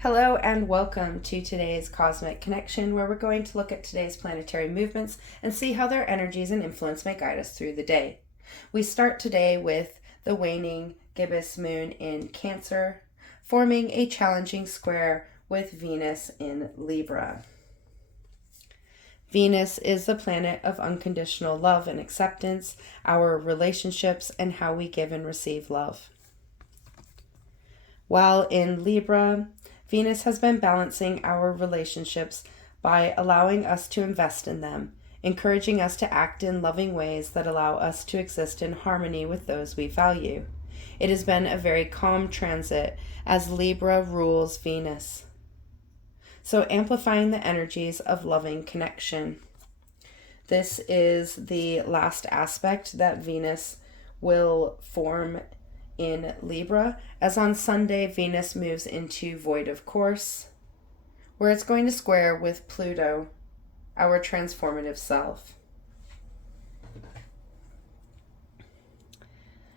Hello and welcome to today's Cosmic Connection, where we're going to look at today's planetary movements and see how their energies and influence may guide us through the day. We start today with the waning gibbous moon in Cancer, forming a challenging square with Venus in Libra. Venus is the planet of unconditional love and acceptance, our relationships, and how we give and receive love. While in Libra, Venus has been balancing our relationships by allowing us to invest in them, encouraging us to act in loving ways that allow us to exist in harmony with those we value. It has been a very calm transit as Libra rules Venus, so amplifying the energies of loving connection. This is the last aspect that Venus will form in Libra, as on Sunday Venus moves into void of course, where it's going to square with Pluto, our transformative self.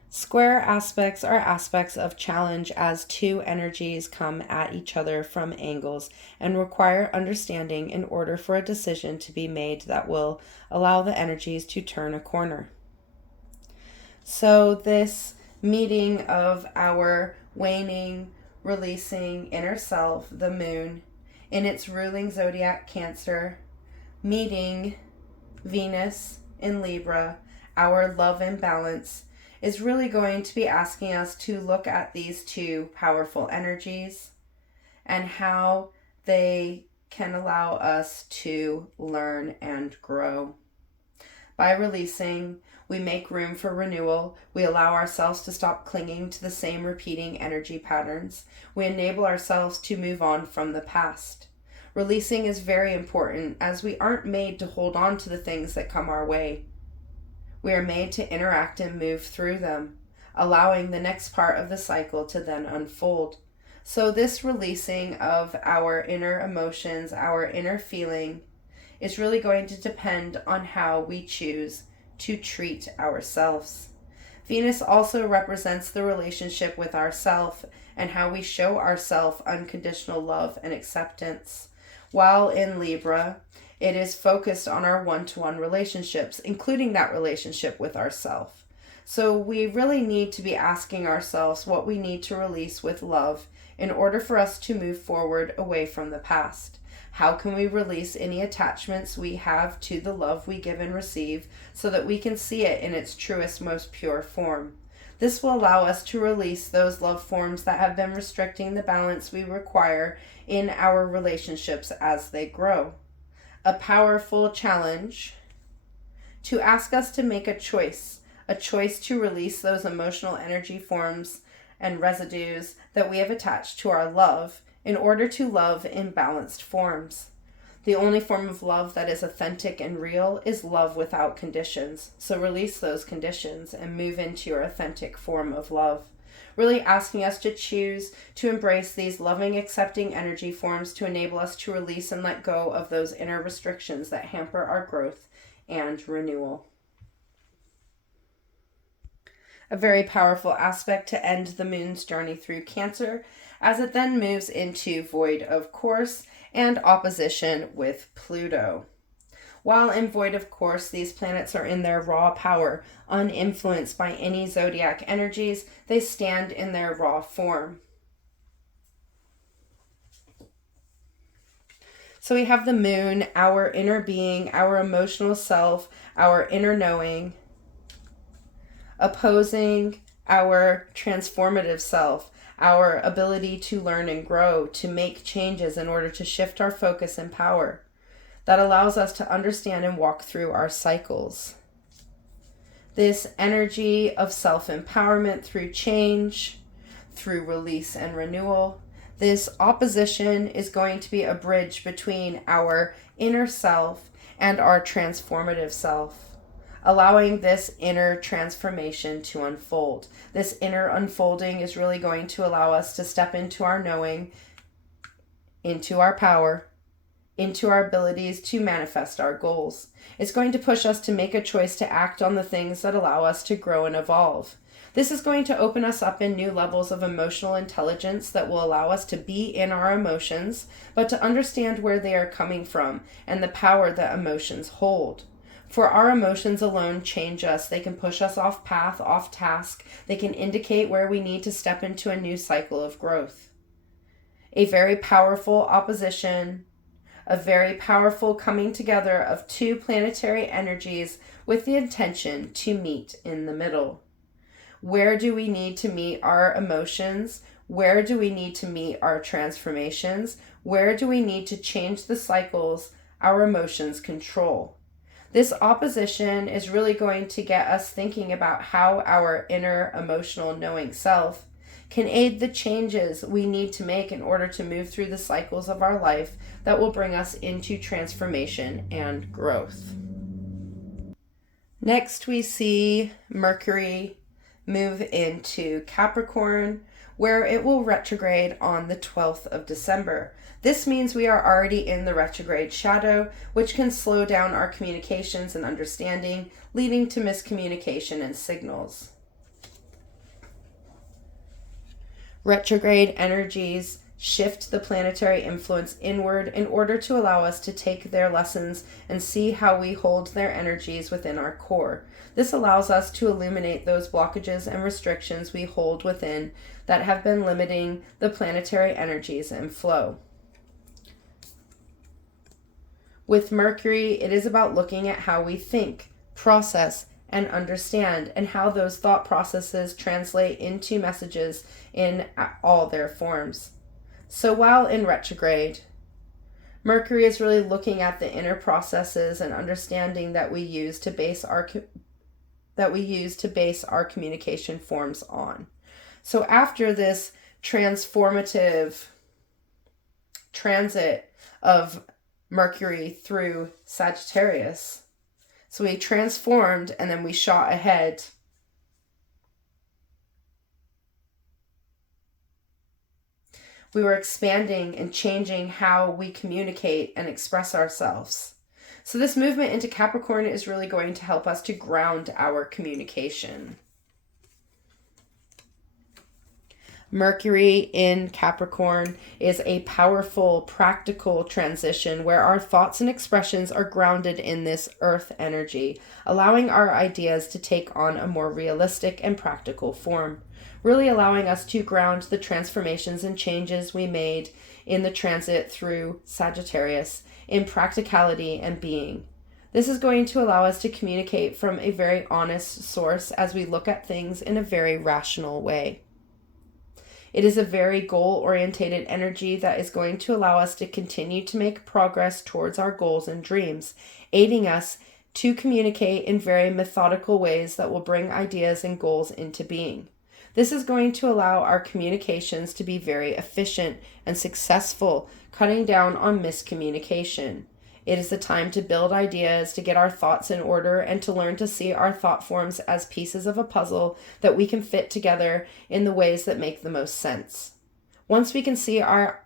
Square aspects are aspects of challenge as two energies come at each other from angles and require understanding in order for a decision to be made that will allow the energies to turn a corner. So this meeting of our waning, releasing inner self, the moon, in its ruling zodiac Cancer, meeting Venus in Libra, our love imbalance, is really going to be asking us to look at these two powerful energies and how they can allow us to learn and grow. By releasing, we make room for renewal. We allow ourselves to stop clinging to the same repeating energy patterns. We enable ourselves to move on from the past. Releasing is very important as we aren't made to hold on to the things that come our way. We are made to interact and move through them, allowing the next part of the cycle to then unfold. So this releasing of our inner emotions, our inner feeling, is really going to depend on how we choose to treat ourselves. Venus also represents the relationship with ourself and how we show ourself unconditional love and acceptance. While in Libra, it is focused on our one-to-one relationships, including that relationship with ourself. So we really need to be asking ourselves what we need to release with love in order for us to move forward away from the past. How can we release any attachments we have to the love we give and receive so that we can see it in its truest, most pure form? This will allow us to release those love forms that have been restricting the balance we require in our relationships as they grow. A powerful challenge to ask us to make a choice to release those emotional energy forms and residues that we have attached to our love in order to love in balanced forms. The only form of love that is authentic and real is love without conditions. So release those conditions and move into your authentic form of love. Really asking us to choose to embrace these loving, accepting energy forms to enable us to release and let go of those inner restrictions that hamper our growth and renewal. A very powerful aspect to end the moon's journey through Cancer, as it then moves into void of course and opposition with Pluto. While in void of course, these planets are in their raw power, uninfluenced by any zodiac energies. They stand in their raw form. So we have the moon, our inner being, our emotional self, our inner knowing, opposing our transformative self, our ability to learn and grow, to make changes in order to shift our focus and power. That allows us to understand and walk through our cycles. This energy of self-empowerment through change, through release and renewal. This opposition is going to be a bridge between our inner self and our transformative self, allowing this inner transformation to unfold. This inner unfolding is really going to allow us to step into our knowing, into our power, into our abilities to manifest our goals. It's going to push us to make a choice to act on the things that allow us to grow and evolve. This is going to open us up in new levels of emotional intelligence that will allow us to be in our emotions, but to understand where they are coming from and the power that emotions hold. For our emotions alone change us. They can push us off path, off task. They can indicate where we need to step into a new cycle of growth. A very powerful opposition, a very powerful coming together of two planetary energies with the intention to meet in the middle. Where do we need to meet our emotions? Where do we need to meet our transformations? Where do we need to change the cycles our emotions control? This opposition is really going to get us thinking about how our inner emotional knowing self can aid the changes we need to make in order to move through the cycles of our life that will bring us into transformation and growth. Next, we see Mercury move into Capricorn, where it will retrograde on the 12th of December. This means we are already in the retrograde shadow, which can slow down our communications and understanding, leading to miscommunication and signals. Retrograde energies shift the planetary influence inward in order to allow us to take their lessons and see how we hold their energies within our core. This allows us to illuminate those blockages and restrictions we hold within that have been limiting the planetary energies and flow. With Mercury, it is about looking at how we think, process, and understand, and how those thought processes translate into messages in all their forms. So while in retrograde, Mercury is really looking at the inner processes and understanding that we use to base our communication forms on. So after this transformative transit of Mercury through Sagittarius, so we transformed and then we shot ahead. We were expanding and changing how we communicate and express ourselves. So this movement into Capricorn is really going to help us to ground our communication. Mercury in Capricorn is a powerful, practical transition where our thoughts and expressions are grounded in this earth energy, allowing our ideas to take on a more realistic and practical form, really allowing us to ground the transformations and changes we made in the transit through Sagittarius in practicality and being. This is going to allow us to communicate from a very honest source as we look at things in a very rational way. It is a very goal-oriented energy that is going to allow us to continue to make progress towards our goals and dreams, aiding us to communicate in very methodical ways that will bring ideas and goals into being. This is going to allow our communications to be very efficient and successful, cutting down on miscommunication. It is the time to build ideas, to get our thoughts in order, and to learn to see our thought forms as pieces of a puzzle that we can fit together in the ways that make the most sense. Once we can see our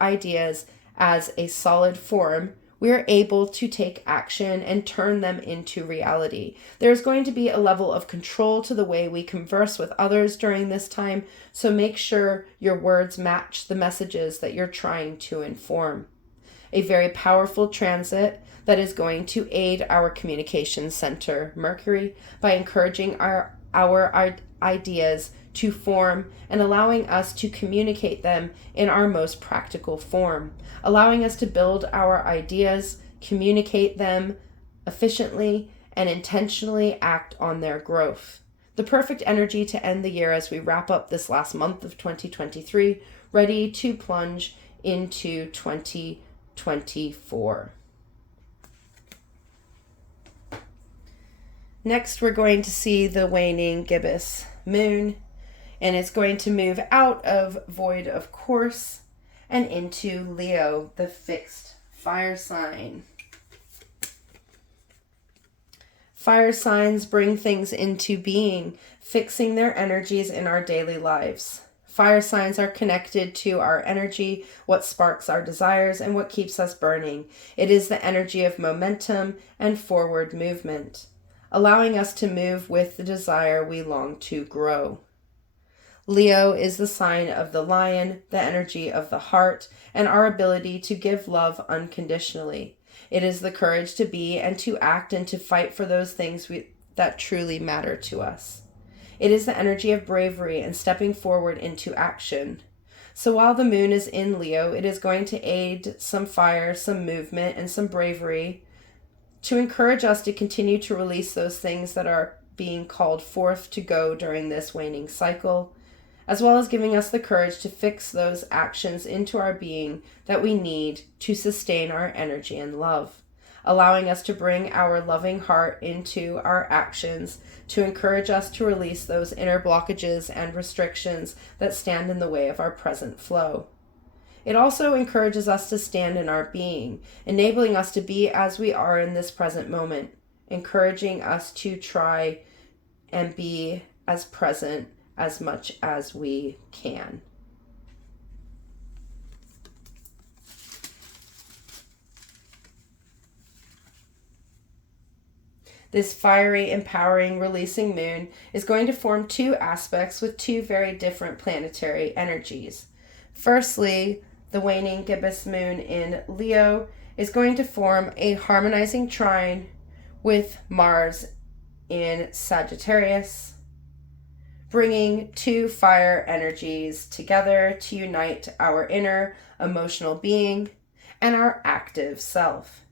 ideas as a solid form, we are able to take action and turn them into reality. There's going to be a level of control to the way we converse with others during this time, so make sure your words match the messages that you're trying to inform. A very powerful transit that is going to aid our communication center, Mercury, by encouraging our ideas to form and allowing us to communicate them in our most practical form, allowing us to build our ideas, communicate them efficiently, and intentionally act on their growth. The perfect energy to end the year as we wrap up this last month of 2023, ready to plunge into 2024. Next, we're going to see the waning gibbous moon, and it's going to move out of void of course and into Leo, the fixed fire sign. Fire signs bring things into being, fixing their energies in our daily lives. Fire signs are connected to our energy, what sparks our desires, and what keeps us burning. It is the energy of momentum and forward movement. allowing us to move with the desire we long to grow. Leo is the sign of the lion, the energy of the heart, and our ability to give love unconditionally. It is the courage to be and to act and to fight for those things that truly matter to us. It is the energy of bravery and stepping forward into action. So while the moon is in Leo, it is going to aid some fire, some movement, and some bravery to encourage us to continue to release those things that are being called forth to go during this waning cycle, as well as giving us the courage to fix those actions into our being that we need to sustain our energy and love, allowing us to bring our loving heart into our actions to encourage us to release those inner blockages and restrictions that stand in the way of our present flow. It also encourages us to stand in our being, enabling us to be as we are in this present moment, encouraging us to try and be as present as much as we can. This fiery, empowering, releasing moon is going to form two aspects with two very different planetary energies. Firstly, the waning gibbous moon in Leo is going to form a harmonizing trine with Mars in Sagittarius, bringing two fire energies together to unite our inner emotional being and our active self.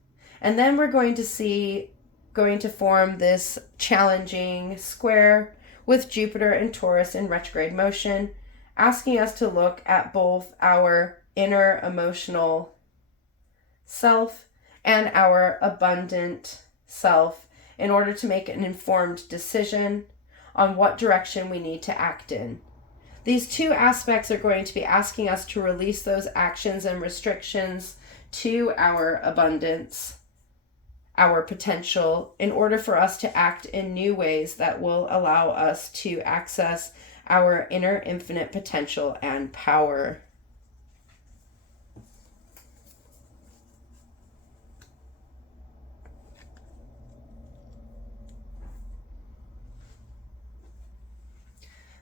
And then we're going to form this challenging square with Jupiter and Taurus in retrograde motion, asking us to look at both our inner emotional self and our abundant self in order to make an informed decision on what direction we need to act in. These two aspects are going to be asking us to release those actions and restrictions to our abundance, our potential, in order for us to act in new ways that will allow us to access our inner infinite potential and power.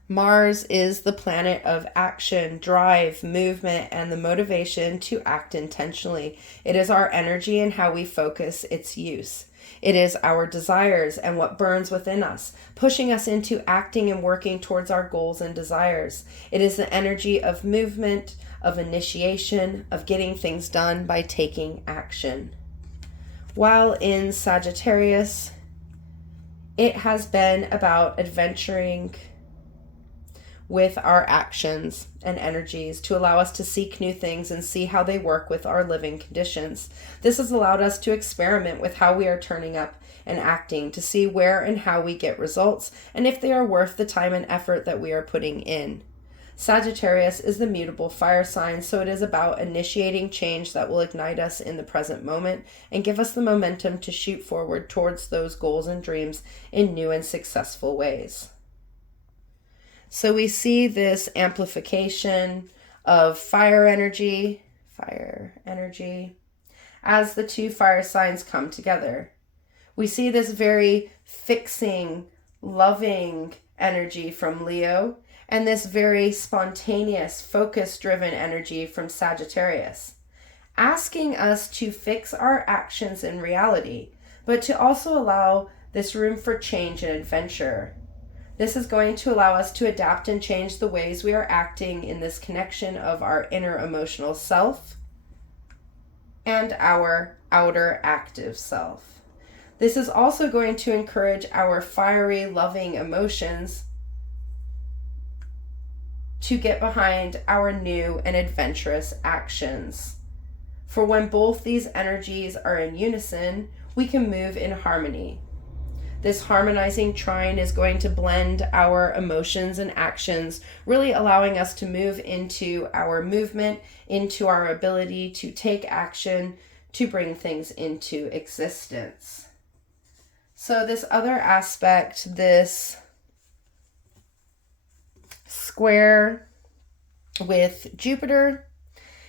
Mars is the planet of action, drive, movement, and the motivation to act intentionally. It is our energy and how we focus its use. It is our desires and what burns within us, pushing us into acting and working towards our goals and desires. It is the energy of movement, of initiation, of getting things done by taking action. While in Sagittarius, it has been about adventuring with our actions and energies to allow us to seek new things and see how they work with our living conditions. This has allowed us to experiment with how we are turning up and acting to see where and how we get results and if they are worth the time and effort that we are putting in. Sagittarius is the mutable fire sign, so it is about initiating change that will ignite us in the present moment and give us the momentum to shoot forward towards those goals and dreams in new and successful ways. So we see this amplification of fire energy, as the two fire signs come together. We see this very fixing, loving energy from Leo and this very spontaneous, focus-driven energy from Sagittarius, asking us to fix our actions in reality, but to also allow this room for change and adventure. This is going to allow us to adapt and change the ways we are acting in this connection of our inner emotional self and our outer active self. This is also going to encourage our fiery, loving emotions to get behind our new and adventurous actions. For when both these energies are in unison, we can move in harmony. This harmonizing trine is going to blend our emotions and actions, really allowing us to move into our movement, into our ability to take action, to bring things into existence. So this other aspect, this square with Jupiter,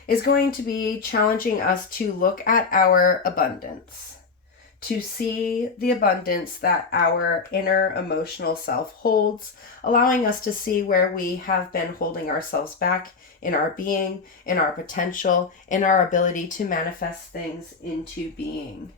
is going to be challenging us to look at our abundance, to see the abundance that our inner emotional self holds, allowing us to see where we have been holding ourselves back in our being, in our potential, in our ability to manifest things into being.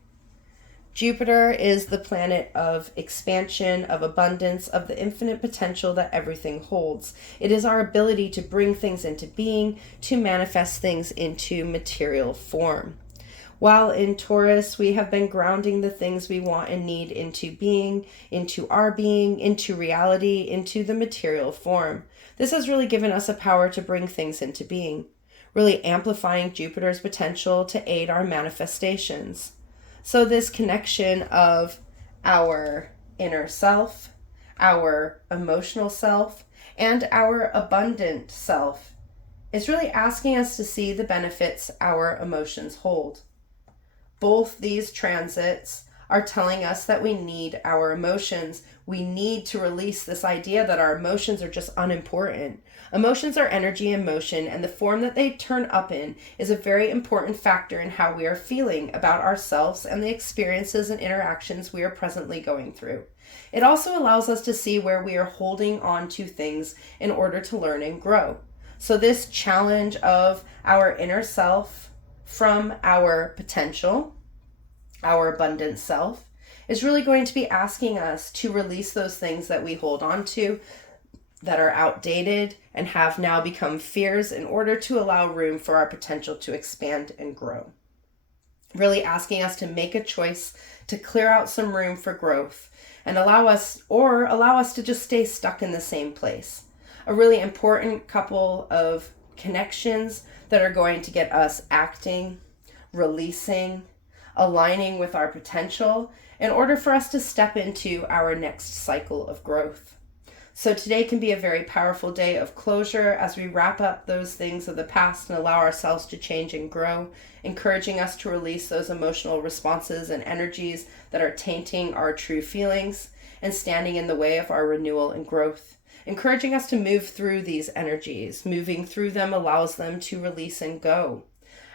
Jupiter is the planet of expansion, of abundance, of the infinite potential that everything holds. It is our ability to bring things into being, to manifest things into material form. While in Taurus, we have been grounding the things we want and need into being, into our being, into reality, into the material form. This has really given us a power to bring things into being, really amplifying Jupiter's potential to aid our manifestations. So this connection of our inner self, our emotional self, and our abundant self is really asking us to see the benefits our emotions hold. Both these transits are telling us that we need our emotions. We need to release this idea that our emotions are just unimportant. Emotions are energy in motion, and the form that they turn up in is a very important factor in how we are feeling about ourselves and the experiences and interactions we are presently going through. It also allows us to see where we are holding on to things in order to learn and grow. So this challenge of our inner self from our potential, our abundant self, is really going to be asking us to release those things that we hold on to that are outdated and have now become fears in order to allow room for our potential to expand and grow. Really asking us to make a choice to clear out some room for growth and allow us to just stay stuck in the same place. A really important couple of connections that are going to get us acting, releasing, aligning with our potential in order for us to step into our next cycle of growth. So today can be a very powerful day of closure as we wrap up those things of the past and allow ourselves to change and grow, encouraging us to release those emotional responses and energies that are tainting our true feelings and standing in the way of our renewal and growth. Encouraging us to move through these energies. Moving through them allows them to release and go.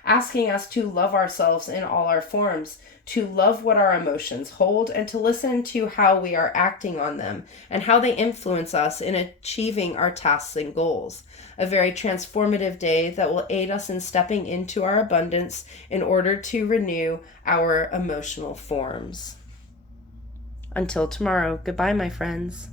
Asking us to love ourselves in all our forms, to love what our emotions hold, and to listen to how we are acting on them and how they influence us in achieving our tasks and goals. A very transformative day that will aid us in stepping into our abundance in order to renew our emotional forms. Until tomorrow, goodbye, my friends.